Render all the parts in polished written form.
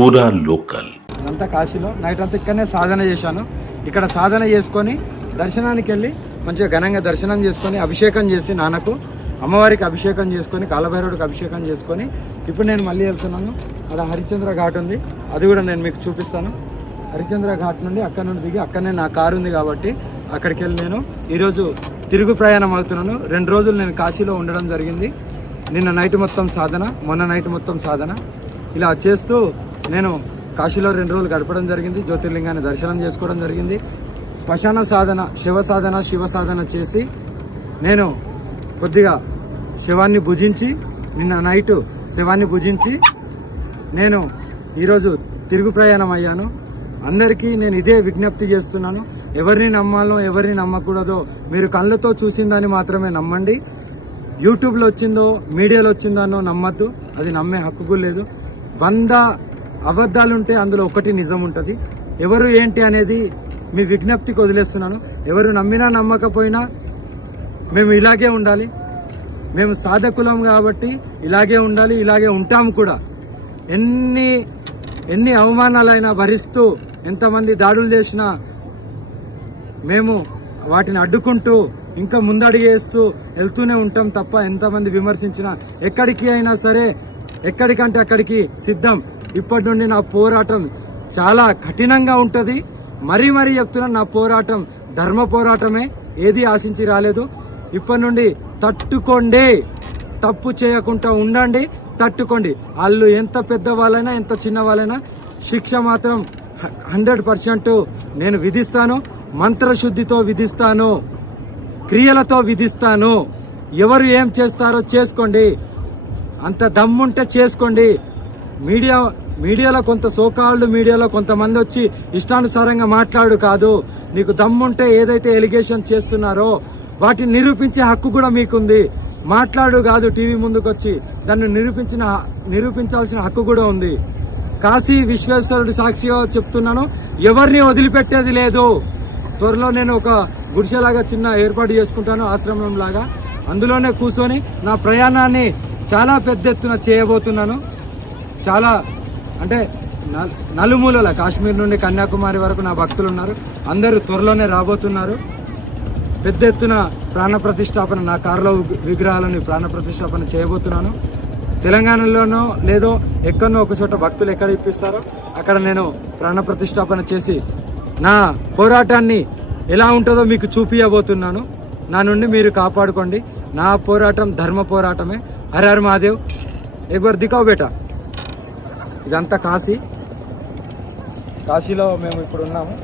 పూరా లోకల్. అంతా కాశీలో నైట్ అంతా ఇక్కడనే సాధన చేశాను. ఇక్కడ సాధన చేసుకొని దర్శనానికి వెళ్ళి మంచిగా ఘనంగా దర్శనం చేసుకొని అభిషేకం చేసి నాన్నకు అమ్మవారికి అభిషేకం చేసుకొని కాలభైరవుడికి అభిషేకం చేసుకొని ఇప్పుడు నేను మళ్ళీ వెళ్తున్నాను. అక్కడ హరిశ్చంద్ర ఘాట్ ఉంది, అది కూడా నేను మీకు చూపిస్తాను. హరిశ్చంద్ర ఘాట్ నుండి అక్కడ నుండి దిగి అక్కడనే నా కారు ఉంది కాబట్టి అక్కడికి వెళ్ళి నేను ఈరోజు తిరుగు ప్రయాణం అవుతున్నాను. 2 రోజులు నేను కాశీలో ఉండడం జరిగింది. నిన్న నైట్ మొత్తం సాధన, మొన్న నైట్ మొత్తం సాధన, ఇలా చేస్తూ నేను కాశీలో 2 రోజులు గడపడం జరిగింది. జ్యోతిర్లింగాన్ని దర్శనం చేసుకోవడం జరిగింది. శ్మశాన సాధన, శివ సాధన చేసి నేను కొద్దిగా శవాన్ని భుజించి నిన్న నైట్ శవాన్ని భుజించి నేను ఈరోజు తిరుగు ప్రయాణం అయ్యాను. అందరికీ నేను ఇదే విజ్ఞప్తి చేస్తున్నాను. ఎవరిని నమ్మాలో ఎవరిని నమ్మకూడదో మీరు కళ్ళతో చూసిందని మాత్రమే నమ్మండి. యూట్యూబ్లో వచ్చిందో మీడియాలో వచ్చిందనో నమ్మద్దు, అది నమ్మే హక్కు లేదు. 100 అబద్ధాలుంటే అందులో ఒకటి నిజం ఉంటుంది. ఎవరు ఏంటి అనేది మీ విజ్ఞప్తికి వదిలేస్తున్నాను. ఎవరు నమ్మినా నమ్మకపోయినా మేము ఇలాగే ఉండాలి. మేము సాధకులం కాబట్టి ఇలాగే ఉండాలి, ఇలాగే ఉంటాం కూడా. ఎన్ని అవమానాలైనా భరిస్తూ ఎంతమంది దాడులు చేసినా మేము వాటిని అడ్డుకుంటూ ఇంకా ముందడుగేస్తూ వెళ్తూనే ఉంటాం తప్ప ఎంతమంది విమర్శించినా ఎక్కడికి అయినా సరే ఎక్కడికంటే అక్కడికి సిద్ధం. ఇప్పటి నుండి నా పోరాటం చాలా కఠినంగా ఉంటుంది. మరీ చెప్తున్నాను, నా పోరాటం ధర్మ పోరాటమే, ఏది ఆశించి రాలేదు. ఇప్పటి నుండి తట్టుకోండి, తప్పు చేయకుండా ఉండండి, తట్టుకోండి. వాళ్ళు ఎంత పెద్ద వాళ్ళైనా ఎంత చిన్న వాళ్ళైనా శిక్ష మాత్రం 100% నేను విధిస్తాను. మంత్రశుద్ధితో విధిస్తాను, క్రియలతో విధిస్తాను. ఎవరు ఏం చేస్తారో చేసుకోండి, అంత దమ్ముంటే చేసుకోండి. మీడియాలో కొంత సోకాళ్ళు మీడియాలో కొంతమంది వచ్చి ఇష్టానుసారంగా మాట్లాడు కాదు. నీకు దమ్ముంటే ఏదైతే ఎలిగేషన్ చేస్తున్నారో వాటిని నిరూపించే హక్కు కూడా మీకుంది. మాట్లాడు కాదు, టీవీ ముందుకు వచ్చి దాన్ని నిరూపించాల్సిన హక్కు కూడా ఉంది. కాశీ విశ్వేశ్వరుడు సాక్షిగా చెప్తున్నాను, ఎవరిని వదిలిపెట్టేది లేదు. త్వరలో నేను ఒక గుడిసెలాగా చిన్న ఏర్పాటు చేసుకుంటాను, ఆశ్రమం లాగా. అందులోనే కూర్చొని నా ప్రయాణాన్ని చాలా పెద్ద ఎత్తున చేయబోతున్నాను. చాలా అంటే నలుమూలల కాశ్మీర్ నుండి కన్యాకుమారి వరకు నా భక్తులు ఉన్నారు. అందరూ త్వరలోనే రాబోతున్నారు. పెద్ద ఎత్తున ప్రాణప్రతిష్ఠాపన, నా కారులో విగ్రహాలను ప్రాణప్రతిష్ఠాపన చేయబోతున్నాను. తెలంగాణలోనో లేదో ఎక్కడనో ఒక చోట భక్తులు ఎక్కడ ఇప్పిస్తారో అక్కడ నేను ప్రాణప్రతిష్ఠాపన చేసి నా పోరాటాన్ని ఎలా ఉంటుందో మీకు చూపించబోతున్నాను. నా నుండి మీరు కాపాడుకోండి. నా పోరాటం ధర్మ పోరాటమే. హర హర మహాదేవ్. ఎగ్వర్ దికావు బేటా. ఇదంతా కాశీలో మేము ఇప్పుడు ఉన్నాము.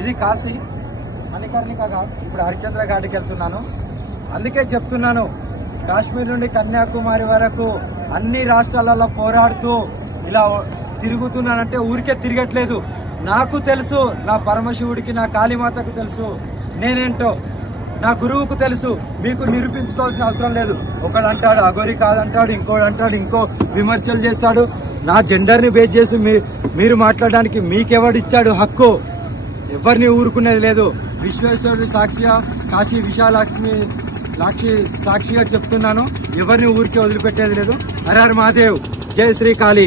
ఇది కాశీ మణికర్ణిక ఘాట్. ఇప్పుడు హరిశ్చంద్ర ఘాట్కి వెళ్తున్నాను. అందుకే చెప్తున్నాను, కాశ్మీర్ నుండి కన్యాకుమారి వరకు అన్ని రాష్ట్రాలలో పోరాడుతూ ఇలా తిరుగుతున్నానంటే ఊరికే తిరగట్లేదు. నాకు తెలుసు, నా పరమశివుడికి, నా కాళీమాతకు తెలుసు నేనేంటో, నా గురువుకు తెలుసు. మీకు నిరూపించుకోవాల్సిన అవసరం లేదు. ఒకడు అంటాడు అగోరి కాదంటాడు, ఇంకోడు అంటాడు, ఇంకో విమర్శలు చేస్తాడు. నా జెండర్ని బేస్ చేసి మీరు మాట్లాడడానికి మీకెవడిచ్చాడు హక్కు? ఎవరిని ఊరుకునేది లేదు. విశ్వేశ్వరుడి సాక్షిగా, కాశీ విశాలాక్షి సాక్షిగా చెప్తున్నాను, ఎవరిని ఊరికే వదిలిపెట్టేది లేదు. హర హర మహాదేవ్. జై శ్రీ కాళీ.